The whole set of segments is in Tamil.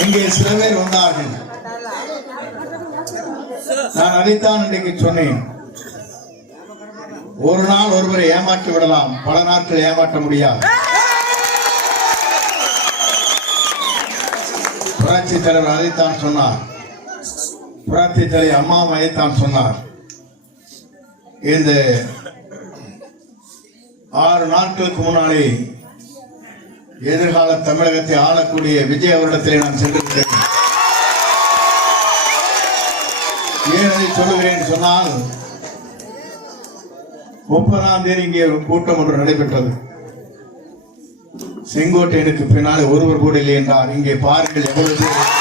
இங்கே சில பேர் வந்தார்கள். நான் அதைத்தான் இன்றைக்கு சொன்னேன். ஒரு நாள் ஒருவரை ஏமாற்றி விடலாம், பல நாட்கள் ஏமாற்ற முடியாது. புரட்சி தலைவர் அதைத்தான் சொன்னார். புரட்சி தலைவர் அம்மாவும் அதைத்தான் சொன்னார். இந்த 6 நாட்களுக்கு முன்னாலே எதிர்கால தமிழகத்தை ஆளக்கூடிய விஜய் அவரிடத்திலே நான் சென்றிருக்கிறேன். ஏன் அதை சொல்லுகிறேன் சொன்னால், 30ஆம் தேதி இங்கே ஒரு கூட்டம் ஒன்று நடைபெற்றது. செங்கோட்டையனுக்கு பின்னாலே ஒருவர் கூட இல்லை என்றார். இங்கே பாருங்கள் எவ்வளவு பேர்.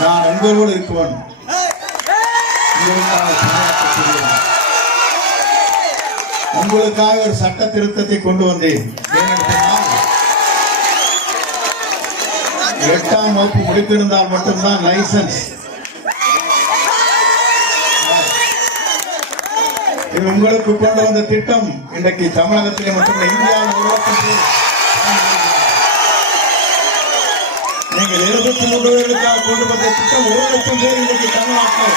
நான் அன்போடு இருக்குவன். உங்களுக்காக ஒரு சட்ட திருத்தத்தை கொண்டு வந்தேன். 8ஆம் வகுப்பு முடித்திருந்தால் மட்டும்தான் லைசன்ஸ். இது உங்களுக்கு கொண்டு வந்த திட்டம் இன்றைக்கு தமிழகத்திலே மட்டும் இந்தியாவில் நீங்கள் 73 பேருக்காக கொண்டு வந்த திட்டம் 1 லட்சம் பேர் இன்றைக்கு தமிழ்நாட்டில்.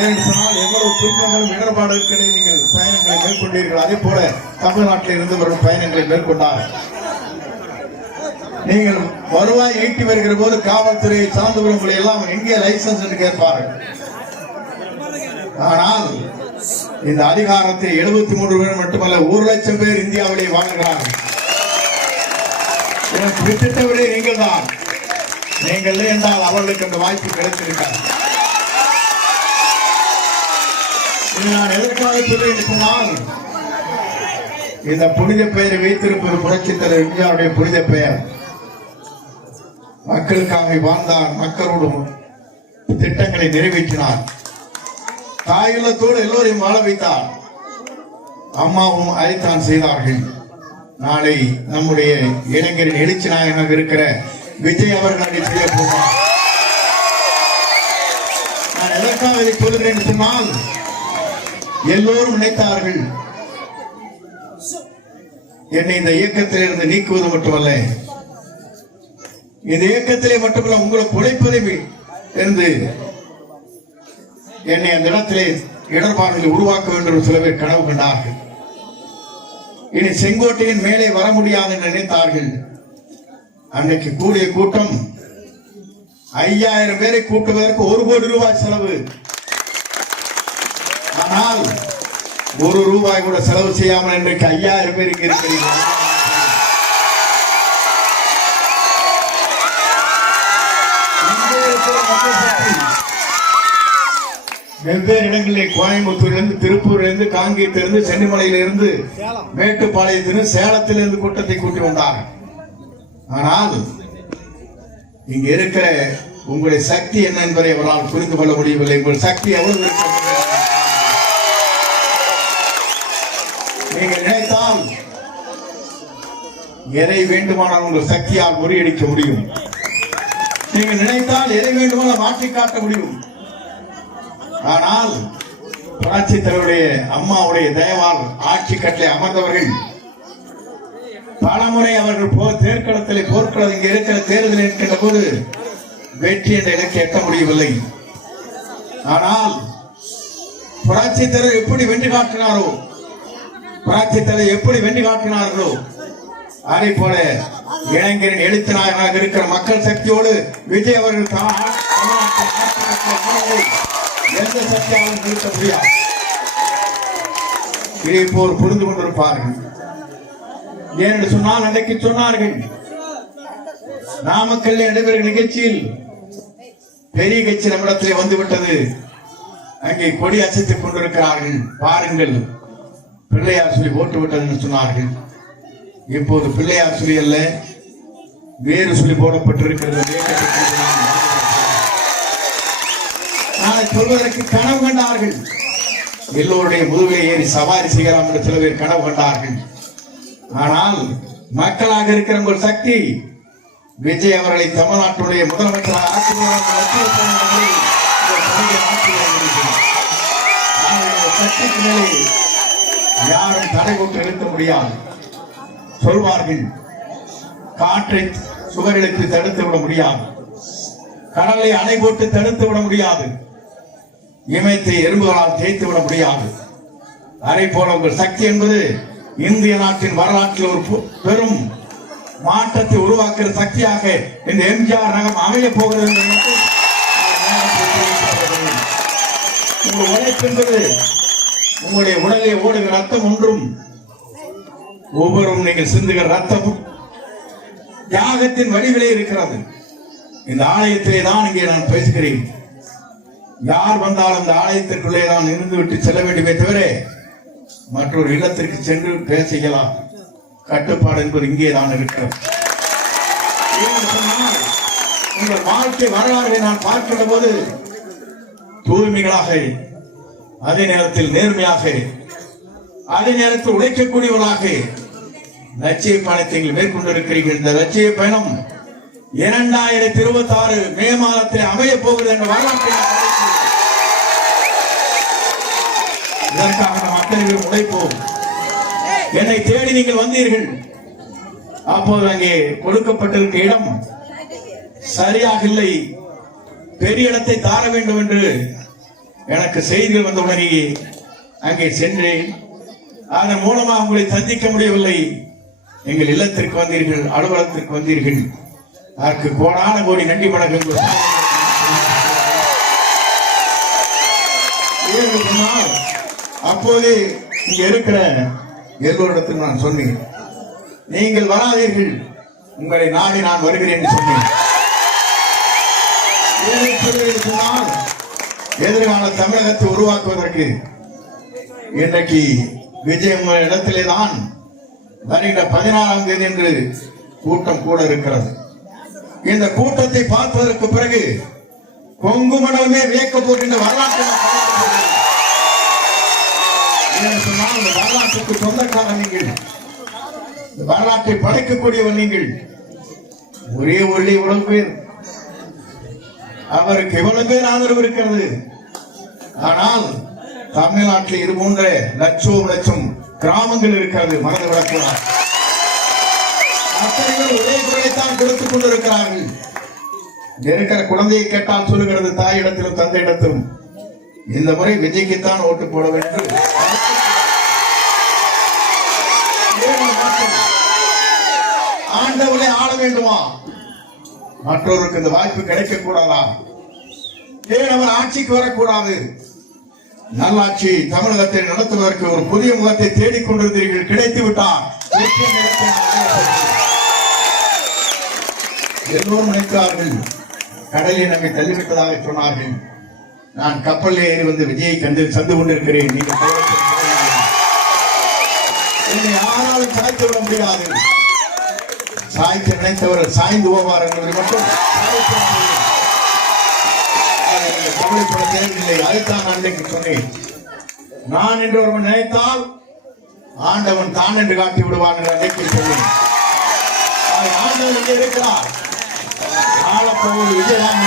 ஏன்னு சொன்னால் எவ்வளவு துன்பங்களும் இடர்பாடுகளில் நீங்கள் பயணங்களை மேற்கொண்டீர்கள். அதே போல தமிழ்நாட்டில் இருந்து வரும் பயணங்களை மேற்கொண்டார். நீங்கள் வருவாய் ஈட்டி வருகிற போது காவல்துறையை சார்ந்தவர்களை எல்லாம் எங்கே லைசன்ஸ் என்று கேட்பார்கள். ஆனால் இந்த அதிகாரத்தை 73 பேர் மட்டுமல்ல 1 லட்சம் பேர் இந்தியாவிலே வாழ்கிறார்கள். வித்திட்டவரே நீங்கள் தான். நீங்கள் என்றால் அவர்களுக்கு அந்த வாய்ப்பு கிடைத்திருக்காது. நான் எதற்காக சொல்றேன் சொன்னால், இந்த புனித பெயரை வைத்திருப்பது புரட்சி தலைவர் எம்ஜிஆருடைய புனித பெயர். மக்களுக்காக வாழ்ந்தார், மக்களோடு திட்டங்களை நிறைவேற்றினார், தாயுள்ளத்தோடு எல்லோரையும் வாழ வைத்தார். அம்மாவும் அதைத்தான் செய்தார்கள். நாளை நம்முடைய இளைஞரின் எழுச்சி நாயகனாக இருக்கிற விஜய் அவர்கள் அதை செய்ய போவார். நான் எதற்காக இதை சொல்கிறேன் சொன்னால், எல்லோரும் நினைத்தார்கள் என்னை இந்த இயக்கத்தில் இருந்து நீக்குவது மட்டுமல்ல, இந்த இயக்கத்திலே மட்டுமல்ல உங்களுக்கு உழைப்பதை இருந்து என்னை அந்த இடத்திலே இடர்பாடுகளை உருவாக்க வேண்டும் சில பேர் கனவு கண்டார்கள். இனி செங்கோட்டையின் மேலே வர முடியாது என்று நினைத்தார்கள். அன்னைக்கு கூடிய கூட்டம் 5000 பேரை கூட்டுவதற்கு 1 கோடி ரூபாய் செலவு. ஆனால் 1 ரூபாய் கூட செலவு செய்யாமல் இன்றைக்கு 5000 பேர் இங்கே இருக்கிறீர்கள். வெவ்வேறு இடங்களில் கோயம்புத்தூரிலிருந்து, திருப்பூரிலிருந்து, காங்கேயத்திலிருந்து, சென்னிமலையிலிருந்து, மேட்டுப்பாளையத்திலிருந்து, சேலத்திலிருந்து கூட்டத்தை கூட்டி வந்தார். ஆனால் இங்க இருக்கிற உங்களுடைய சக்தி என்ன என்பதை அவரால் புரிந்து கொள்ள முடியவில்லை. உங்கள் சக்தி எவ்வளவு நீங்கள் நினைத்தால் எதை வேண்டுமானால் உங்கள் சக்தியால் முறியடிக்க முடியும். நீங்கள் நினைத்தால் எதை வேண்டுமானால் மாற்றி காட்ட முடியும். ஆனால் புரட்சி தலைவருடைய அம்மாவுடைய தயவால் ஆட்சி கட்டளை அமர்ந்தவர்கள் பலமுறை அவர்கள் தேர்தலில் போர்க்களம் இங்கே இருக்கிற தேர்தல் இருக்கின்ற போது வெற்றி என்ற இலக்கை எட்ட முடியவில்லை. ஆனால் புரட்சி தலைவர் எப்படி வென்று காட்டினாரோ, புரட்சி தலைவர் எப்படி வென்று காட்டினார்களோ, அதே போல இளைஞரின் எழுத்து நாயகனாக இருக்கிற மக்கள் சக்தியோடு விஜய் அவர்கள் எந்த சக்தியாலும் நிறுத்த முடியாது. இதை போர் புரிந்து கொண்டிருப்பார்கள். ஏனென்று சொன்னால், அன்றைக்கு சொன்னார்கள், நாமக்கல் நடைபெறும் நிகழ்ச்சியில் பெரிய கட்சி நம்மிடத்திலே வந்துவிட்டது, அங்கே கொடி அசைத்துக் கொண்டிருக்கிறார்கள், பாருங்கள் பிள்ளையார் சொல்லி போட்டு விட்டது என்று சொன்னார்கள். இப்போது பிள்ளையார் சொல்லி அல்ல, வேறு சொல்லி போடப்பட்டிருக்கிறது. நாளை சொல்வதற்கு கனவு கண்டார்கள். எல்லோருடைய முதுகை ஏறி சவாரி செய்யலாம் என்று சில பேர் கனவு கண்டார்கள். ஆனால் மக்களாக இருக்கிற உங்கள் சக்தி விஜய் அவர்களை தமிழ்நாட்டுடைய முதலமைச்சராக ஆட்சி வெற்றிக்கு மேலே யாரும் தடை போட்டு நிறுத்த முடியாது. சொல்வார்கள், காற்றை சுவரிழுத்து தடுத்து விட முடியாது, கடலை அணை போட்டு தடுத்து விட முடியாது, இமயத்தை எறும்புகளால் தேய்த்து விட முடியாது. அதை போல உங்கள் சக்தி என்பது இந்திய நாட்டின் வரலாற்றில் ஒரு பெரும் மாற்றத்தை உருவாக்குற சக்தியாக இந்த எம்ஜிஆர் ரகம் அமைய போகிறது. உங்கள் உழைப்பு என்பது உங்களுடைய உடலை ஓடுகிற ரத்தம் ஒன்றும், ஒவ்வொரு நீங்கள் சிந்துகிற ரத்தமும் தியாகத்தின் வடிவிலே இருக்கிறது. இந்த ஆலயத்திலே தான் இங்கே நான் பேசுகிறேன். யார் வந்தாலும் இந்த ஆலயத்திற்குள்ளே தான் இருந்து விட்டு செல்ல வேண்டுமே தவிர மற்றொரு இல்லத்திற்கு சென்று பேசிக்கலாம். கட்டுப்பாடு என்பது இங்கே தான் இருக்கிறது. உங்கள் வாழ்க்கை வரலாறு நான் பார்க்கின்ற போது தூய்மைகளாக, அதே நேரத்தில் நேர்மையாக, அதே நேரத்தில் உழைக்கக்கூடியவர்களாக லட்சிய பயணத்தை மேற்கொண்டிருக்கிறீர்கள். இந்த லட்சிய பயணம் 2026 மே மாதத்தில் அமைய போகிறது என்ற வரலாற்றை இதற்காக நாம் அத்தனை பேரும் உழைப்போம். என்னை தேடி நீங்கள் வந்தீர்கள். அப்போது அங்கே கொடுக்கப்பட்டிருக்க இடம் சரியாக இல்லை, பெரிய இடத்தை தார வேண்டும் என்று எனக்கு செய்திகள் வந்த உடனே அங்கே சென்றேன். அதன் மூலமாக உங்களை சந்திக்க முடியவில்லை. எங்கள் இல்லத்திற்கு வந்தீர்கள், அலுவலகத்திற்கு வந்தீர்கள். அதற்கு கோடான கோடி நன்றி வணக்கங்கள். அப்போது இங்க இருக்கிற எல்லோரிடத்தில் நான் சொன்னேன், நீங்கள் வராதீர்கள், உங்களை நாடி நான் வருகிறேன் என்று சொன்னேன். சொன்னால் எதிர்கால தமிழகத்தை உருவாக்குவதற்கு இன்றைக்கு விஜயம் இடத்திலே தான் வருகிற 16ஆம் தேதி என்று கூட்டம் கூட இருக்கிறது. இந்த கூட்டத்தை பார்ப்பதற்கு பிறகு கொங்கு மண்டலமே வியக்க போகின்ற வரலாற்றை சொன்னால், இந்த வரலாற்றுக்கு சொந்தக்காரர் நீங்கள், வரலாற்றை படைக்கக்கூடியவர் நீங்கள். ஒரே ஒளி இவ்வளவு பேர், அவருக்கு இவ்வளவு பேர் ஆதரவு இருக்கிறது. ஆனால் தமிழ்நாட்டில் இது போன்ற லட்சம் கிராமங்கள் இருக்கிறது. மனது விளக்குவார் அத்தனை பேர் ஒரே குறையைத்தான் கொடுத்துக் கொண்டிருக்கிறார்கள். இருக்கிற குழந்தையை கேட்டால் சொல்லுகிறது தாயிடத்திலும் தந்தையிடத்திலும், இந்த முறை விஜய்க்குத்தான் ஓட்டு போட வேண்டும். ஆண்டவனை ஆள வேண்டுமா? மற்றவருக்கு இந்த வாய்ப்பு கிடைக்க கூடாதா? ஏன் அவர் ஆட்சிக்கு வரக்கூடாது? நல்லாட்சி தமிழகத்தை நடத்துவதற்கு ஒரு புதிய முகத்தை தேடிக் கொண்டிருந்தீர்கள், கிடைத்து விட்டார். எல்லோரும் நினைக்கிறார்கள் கடலில் நம்மை தள்ளிவிட்டதாக சொன்னார்கள். நான் கப்பலில் ஏறி வந்து விஜயை கண்டு சந்து கொண்டிருக்கிறேன். நீங்கள் என்னை யாராலும் சாய்த்து விட முடியாது. சாய்க்க நினைத்தவர்கள் சாய்ந்து போவார் என்பதை மட்டும் கவலைப்பட தேவையில்லை. அதைத்தான் நான் இன்றைக்கு சொன்னேன். நான் என்று ஒருவன் நினைத்தால் ஆண்டவன் தான் என்று காட்டி விடுவான் என்று அன்றைக்கு சொன்னேன். ஆண்டவன் இங்கே இருக்கிறார். ஆளப்போவது விஜயதான்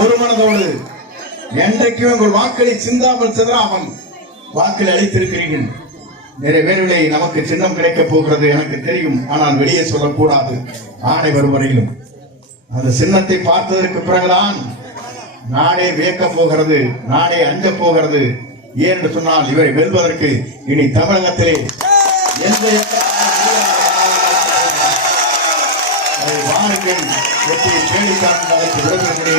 ஒரு மனதோடு என்றைக்கும் உங்கள் வாக்களை சிந்தாமல் சிதறாமல் வாக்கள் அளித்திருக்கிறீர்கள். நிறைவேறவில்லை. நமக்கு சின்னம் கிடைக்கப் போகிறது எனக்கு தெரியும். ஆனால் வெளியே சொல்லக்கூடாது. ஆணை வரும் வரையிலும் அந்த சின்னத்தை பார்த்ததற்கு பிறகுதான் நாடே வியக்கப் போகிறது, நாடே அஞ்ச போகிறது. ஏன் என்று சொன்னால் இவரை வெல்வதற்கு இனி தமிழகத்திலே எந்த வாருங்கள் வெற்றியை தேடித்தான் விடுதலை